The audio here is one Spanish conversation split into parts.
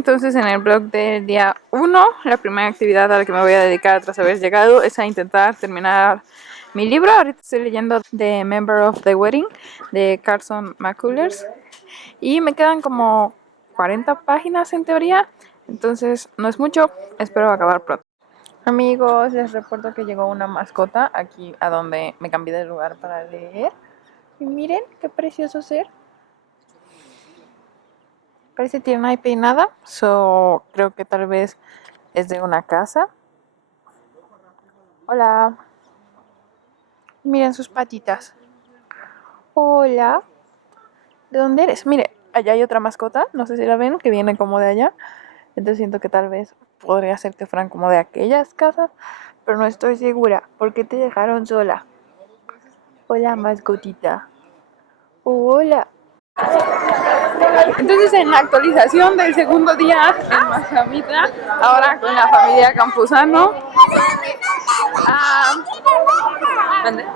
entonces en el blog del día 1, la primera actividad a la que me voy a dedicar tras haber llegado es a intentar terminar mi libro. Ahorita estoy leyendo The Member of the Wedding de Carson McCullers y me quedan como 40 páginas en teoría, entonces no es mucho, espero acabar pronto. Amigos, les reporto que llegó una mascota aquí a donde me cambié de lugar para leer. Y miren qué precioso ser. Parece tierna y peinada, creo que tal vez es de una casa. Hola. Miren sus patitas. Hola. ¿De dónde eres? Mire, allá hay otra mascota, no sé si la ven, que viene como de allá. Entonces siento que tal vez podría ser que fueran como de aquellas casas, pero no estoy segura. ¿Por qué te dejaron sola? Hola, mascotita. Hola. Entonces en la actualización del segundo día en Mazamitla, ahora con la familia Campuzano,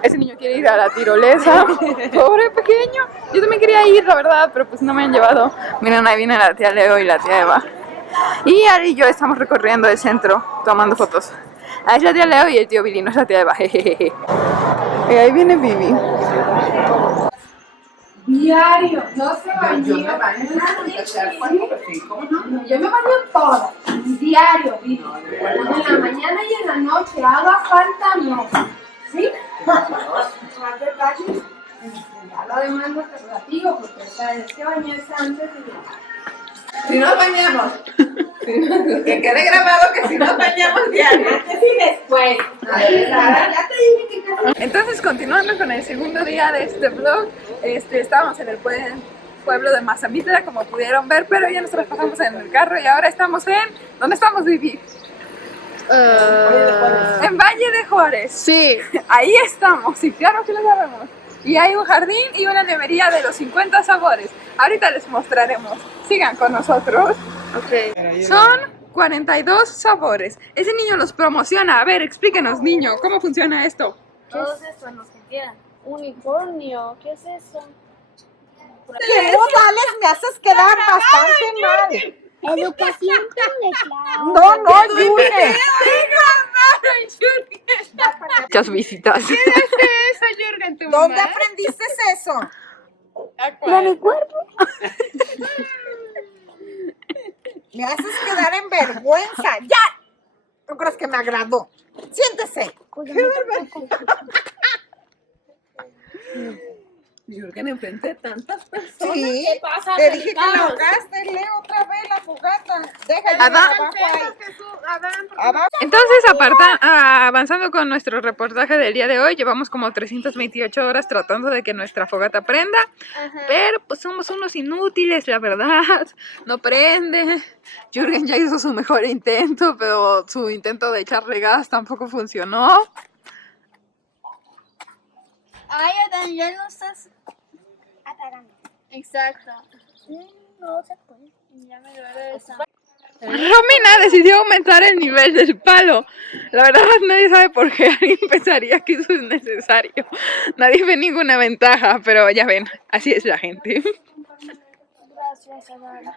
ese niño quiere ir a la tirolesa, pobre pequeño, yo también quería ir la verdad, pero pues no me han llevado. Miren, ahí viene la tía Leo y la tía Eva, y Ari y yo estamos recorriendo el centro tomando fotos. Ahí es la tía Leo y el tío Billy, no es la tía Eva, jejeje. Y ahí viene Bibi. Diario, no se bañó. Yo me baño todas, diario, en la mañana y en la noche, haga falta no. ¿Sí? Más detalles, ya lo demás no te platico, porque es que bañarse antes y si nos bañamos, que quede grabado que si nos bañamos diario. antes y después. Ya te dije que casi. Entonces, continuando con el segundo día de este vlog, estábamos en el pueblo de Mazamitla, como pudieron ver, pero ya nos pasamos en el carro y ahora estamos en... ¿Dónde estamos, Vivi? En Valle de Juárez. Sí. Ahí estamos, y claro que lo sabemos. Y hay un jardín y una nevería de los 50 sabores. Ahorita les mostraremos. Sigan con nosotros. Ok. Son 42 sabores. Ese niño los promociona. A ver, explíquenos, niño, ¿cómo funciona esto? Todos estos los que quieran. Unicornio, ¿qué es eso? ¿Qué modales me haces quedar bastante mal? Educación Clau. No, Yune. Muchas visitas. ¿Qué es eso, Jürgen? ¿Tu ¿Dónde mamá? aprendiste eso? ¿De mi cuerpo? Me haces quedar en vergüenza. ¡Ya! ¿No crees que me agradó? Siéntese. Jürgen, enfrente de tantas personas. Sí, ¿Qué pasa, te dije que Carlos? lo ahogaste, Leo, otra vez la fogata. Déjalo Adán. abajo ahí. Abajo. Entonces, avanzando con nuestro reportaje del día de hoy, llevamos como 328 horas tratando de que nuestra fogata prenda, pero pues somos unos inútiles, la verdad, no prende. Jürgen ya hizo su mejor intento, pero su intento de echarle gas tampoco funcionó. Ay, Adán, ya no estás apagando. Exacto. No se puede. Ya me duele esa. Romina decidió aumentar el nivel del palo. La verdad, nadie sabe por qué alguien pensaría que eso es necesario. Nadie ve ninguna ventaja, pero ya ven, así es la gente. Gracias, Adán.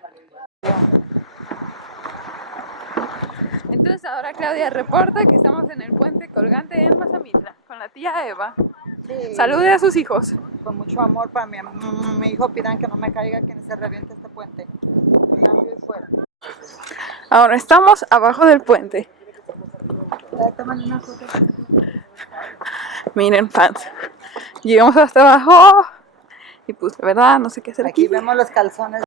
Entonces ahora Claudia reporta que estamos en el puente colgante en Mazamitla con la tía Eva. Sí. Salude a sus hijos. Con mucho amor para mi hijo, pidan que no me caiga, que se reviente este puente. Cambio y fuera. Ahora estamos abajo del puente. Toman una foto. Miren, fans. Llegamos hasta abajo. Y pues, la verdad, no sé qué hacer Aquí aquí. vemos los calzones.